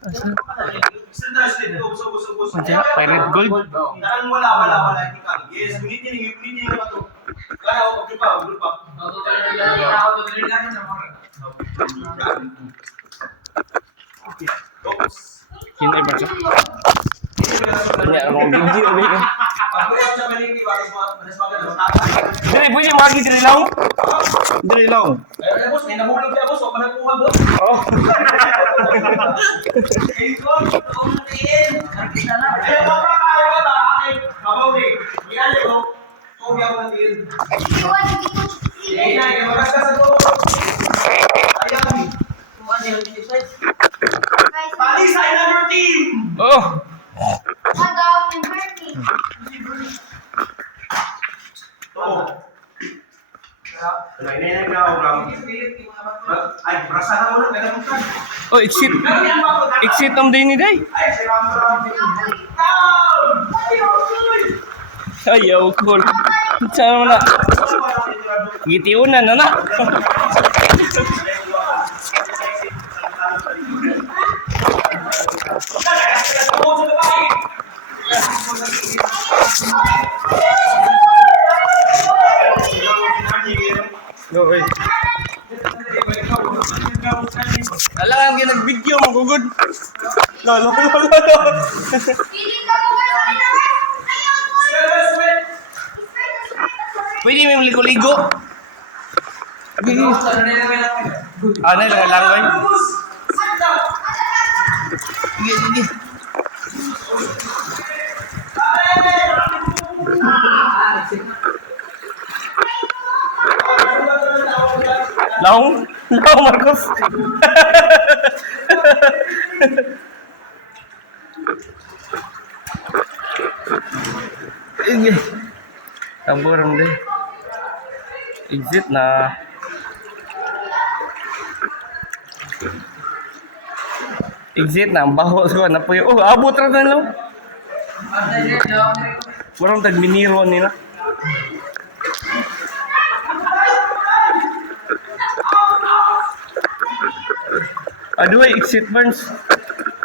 Ano Pirate Gold? Wala. Yes, unitin ba ito? Kaya ako, pagod pa. Oops. Yun ay ba siya? Kanya akong video. Dili, pwede magi dili lang. Dili lang. Eh, boss, may nahulog niya, boss. Huwag ka nagkuha, boss. Oh. Palisay number team! Oh. Ay, brasa na mo na, kaya mo ka. Oh, exit. Exit ang din ni Day. Ay, si Ram. Ayaw, cool. Saan mo na? Gitiunan na. No, wait. Alang ang nag-video magugod. Lolo. Pwede may ligo-ligo. Ano yung langoy? Sige. Laong Marcos. Tamborong deh. Exit na. Exit na. Ang baho ko na po yung... Oh, abot na lang. Warang tag-miniro nila. Aduh, exit burns.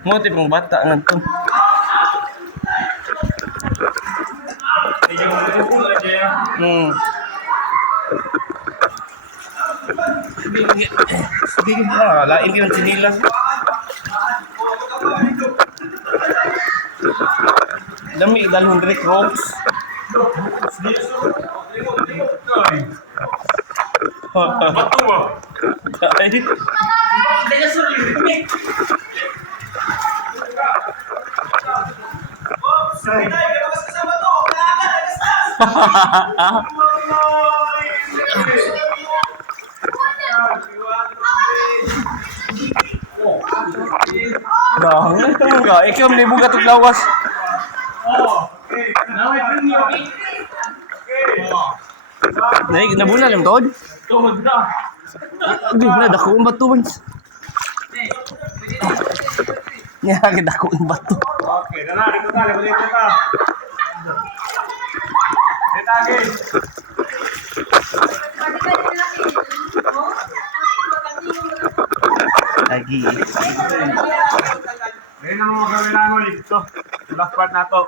Motif ng bata nga to. Sige. Lain yung sinilas. Dami dalhon Rick Rocks. Bato mo. Ay. Dahang enggak, ikam ni buka tuk lawas. Naik na bunal yung tod. Di na dako ang bato man. Nya dako ang bato. Okay, dito ka, balik ka. Detake. Lagi. Ayun ang mga gawin namin dito. Last part na to.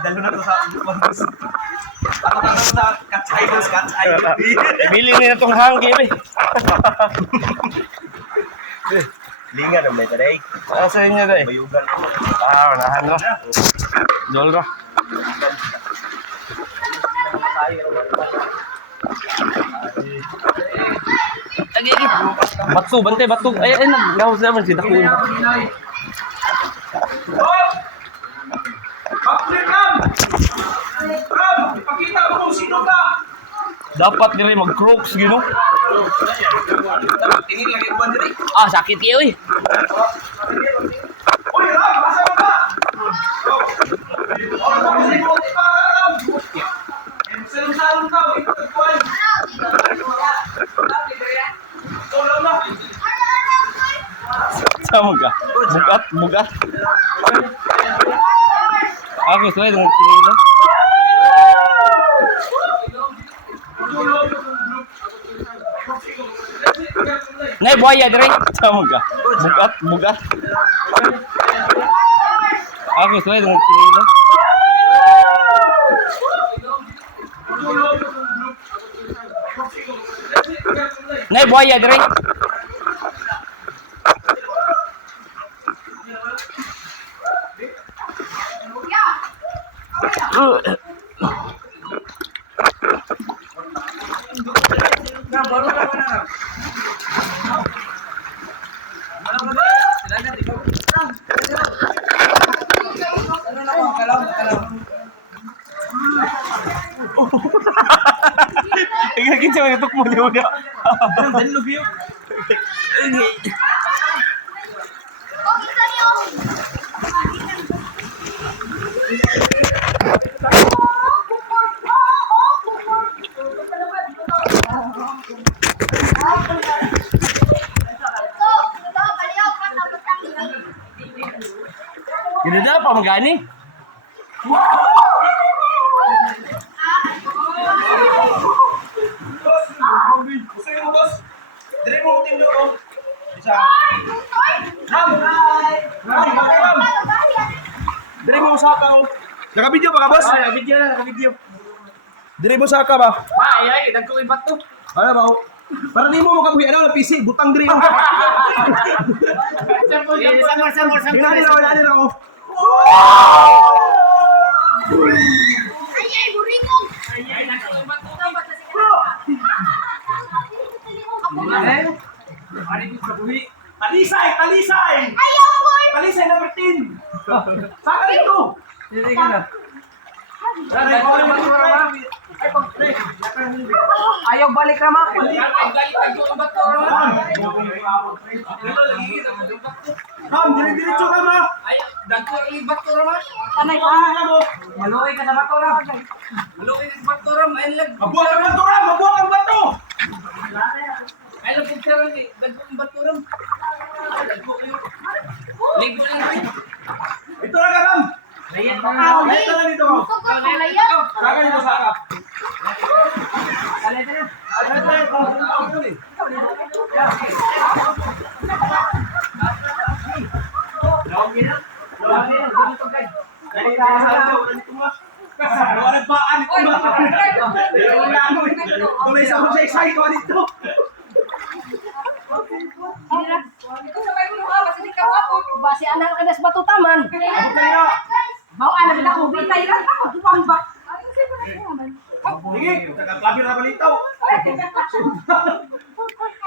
Dalo na to sa bangos. Ako sa katsay. Bili ni na tong hanggi be. Linga na may taday. Asa inyo day? Bayugan. Unahan ra. Dol ra. Agi. Batu. Ay naggawas naman si Dako. Ipakita mo kung sino ka. Dapat diri mag-crooks gino. Tingin lagi ko diri. Sakit kayo eh. Uy, Ram, asa ka? Salong ka, Sama ka. Bugat. Ako suwe dengan sini. Nay buhaya dire. Sama ka. Bugat. Ako suway ng sinila. Nay buhaya dire. Kita mo ito mo dia. Gila dah apa magani? Gusto mo, boss? Dali mo ang tindo ko. Isa. Ram! Dali mo usaka ko. Naka-video ba ka, boss? Naka-video. Dali mo usaka ba? Ay, dagko ibat to. Ano ba? Para di mo makabuhi ano, PC, butang diri mo. Samar. Hinali na ako. Ay, buringong. Talisay! Ayaw, boy. Talisay number 10! Saka ito! Ayaw balik naman. Ram, diretso ka ba? Tanay ka. Maluoy ka sa bato na. Mabuhat ang bato, Ram! Mabuhat ang bato! Ito na ka, Ram! Layat na dito mo. Gusto ko kulayat. Saka dito, saka. Tuloy sa mga excited ko dito. Basi anak ka nas bato taman. Ako kayo. Mau anak kita ubi tayo lang ako tumbak. Sige, nagkakabir na balitaw.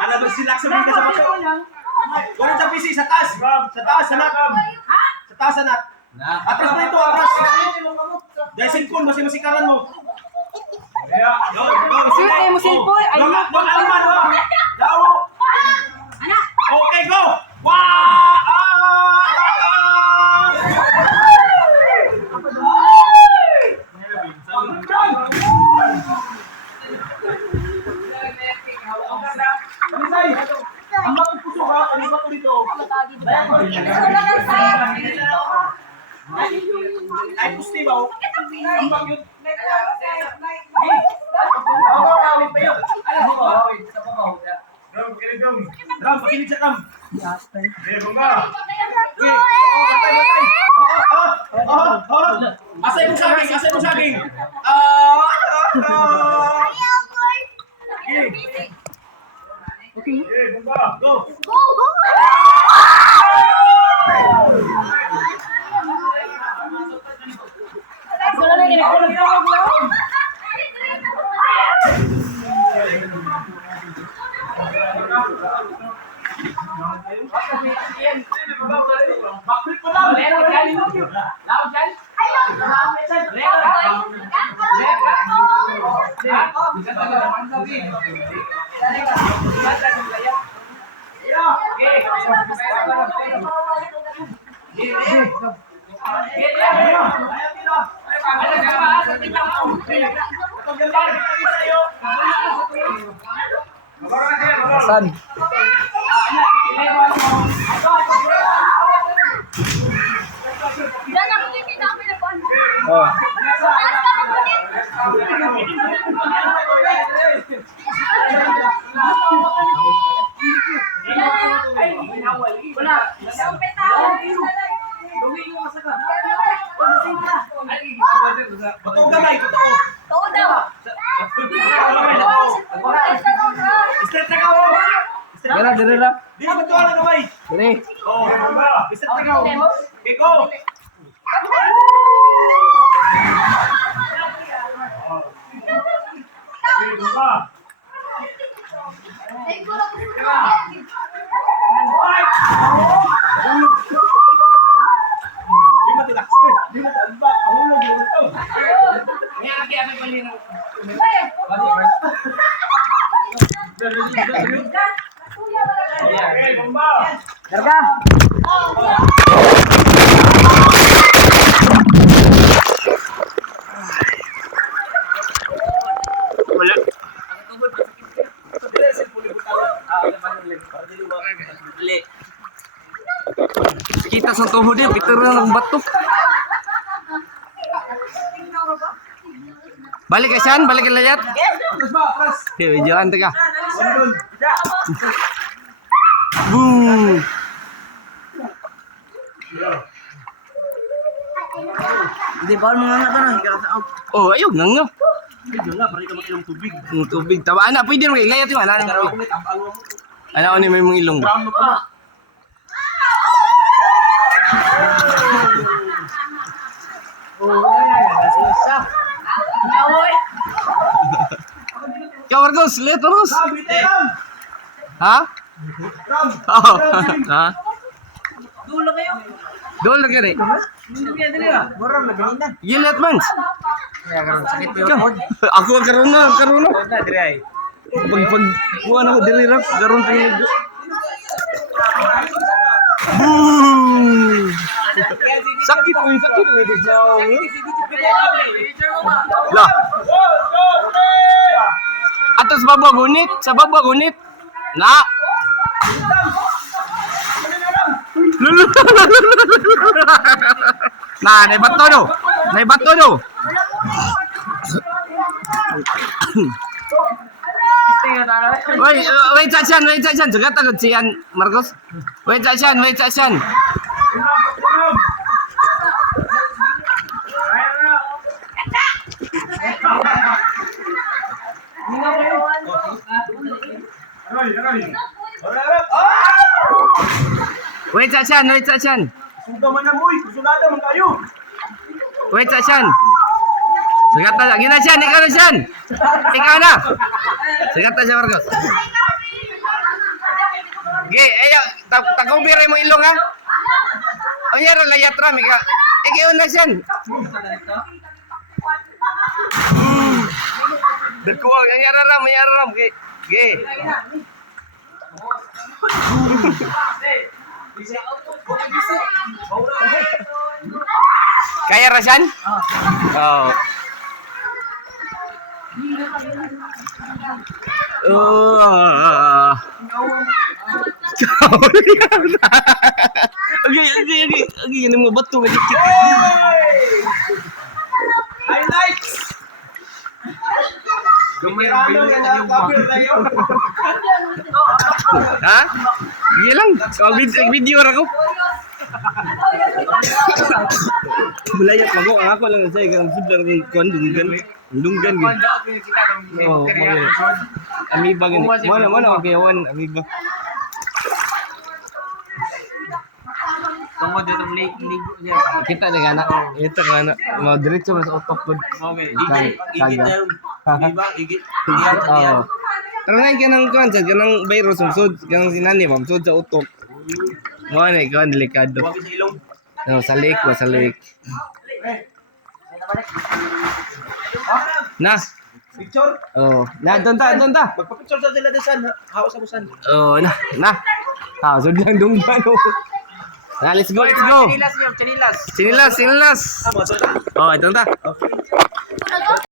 Ano ba sila sa mga sa bato? Wala sa PC, sa taas. Sa taas, sanat. Sa taas, sanat. Atras na ito, atras. Dahil cellphone, masikaran mo. Sige, mo cellphone. Ay, Aliman, wag. Daw. anak. Okay, go. Wah! Alisay, ang bakit puso ka? Ano ba ito dito? Ay, pusti ba? Ang bakit? Ram, pakinig siya, Ram. Okay. Batay. Asay mo saging. Ayaw, boy. Okay. Go. Go, go. Wala na ginagawa na. Bakit pa lang? San? Diyan ako kikita kami na buwan. Oh. Taas ka na buwan. Dara, dara. Di ba ito na kamay? Dali. Oh. Bisa tagaw. Kiko. Ay, kulang ko. Di ba relax? Di ba alba? Ahulog mo ito. Darga. Wala. Kita sa tuhod niya, Peter na ng batok. Balik ka siyan, balik ka layat. Atras ba? Atras. Okay, videoan ka. Bandol. Boom! Hindi ba mga nga tanong? Oh, ayun nga nga. Medyo nga, pare ka mag-ilong tubig. Tubig. Tama, ana, pwede rin layat yung ana. Pero kung itampal mo. Ana, ano may mga ilong. Ground mo pa. Ikaw, Marcos, layat, Marcos. Sabi, Ram! Ha? Ram! Oo. Ram! Ha? Dulo kayo. Doon lang ka rin. Dulo kayo dali ah. Moram na ganina. Gilat, mans. Kaya karon sakit po Ikaw. Ako ang karoon na, karoon na. Na dire ay. Pag kuha na ko diri rap, karoon pa yung boom! Sakit mo, sakit mo. Lah. Atas baba gunit, sa baba gunit. Na. Nah, naibato do. Naibato do. Wait, Chachen. Jaga takut Cian, Marcos. Wait, Chachen. Wait, Chachen. Sundo man na mo, susunada man kayo. Wait, Chachen. Sagata, gina Chan, ikaw na Chan. Ikaw na. Sagata siya, Marcos. Ge, ayo, tagubiray mo ilong ha. Ang yara layat ram, ikaw. Ikaw na Chan. Dagkuwag, ang yara ram. Ge. Kaya Rasan? Oo. Okay, yan ang mga bato. Highlights! Gumirano yan ang kapir na yun. Ha? Sige lang. Video ako. Bulayat ako. Ang ako lang sa ikang sudlar ng kondunggan. Dunggan gin. Oh, amiba gani. Mana kayawan amiba. Tungod dito ligo diya. Kita na gana. Ito gana. Mo diretso mas utok pod. Okay, Igit na yun. Diba? Igit. Oo. Pero nga kanang konsad kanang virus sumsud kanang sinani mamsud sa utok. Mo na ikaw delikado. Huwag sa ilong. No, sa lake. Na. Picture. Oh, na doon ta. Magpa-picture sa sila desan. Hawa sa busan. Oh, na. Ah, sud lang dunggan. Na, let's go. Chinilas niyo, chinilas. Sinilas. Tama, so Oh, ito ta. Okay.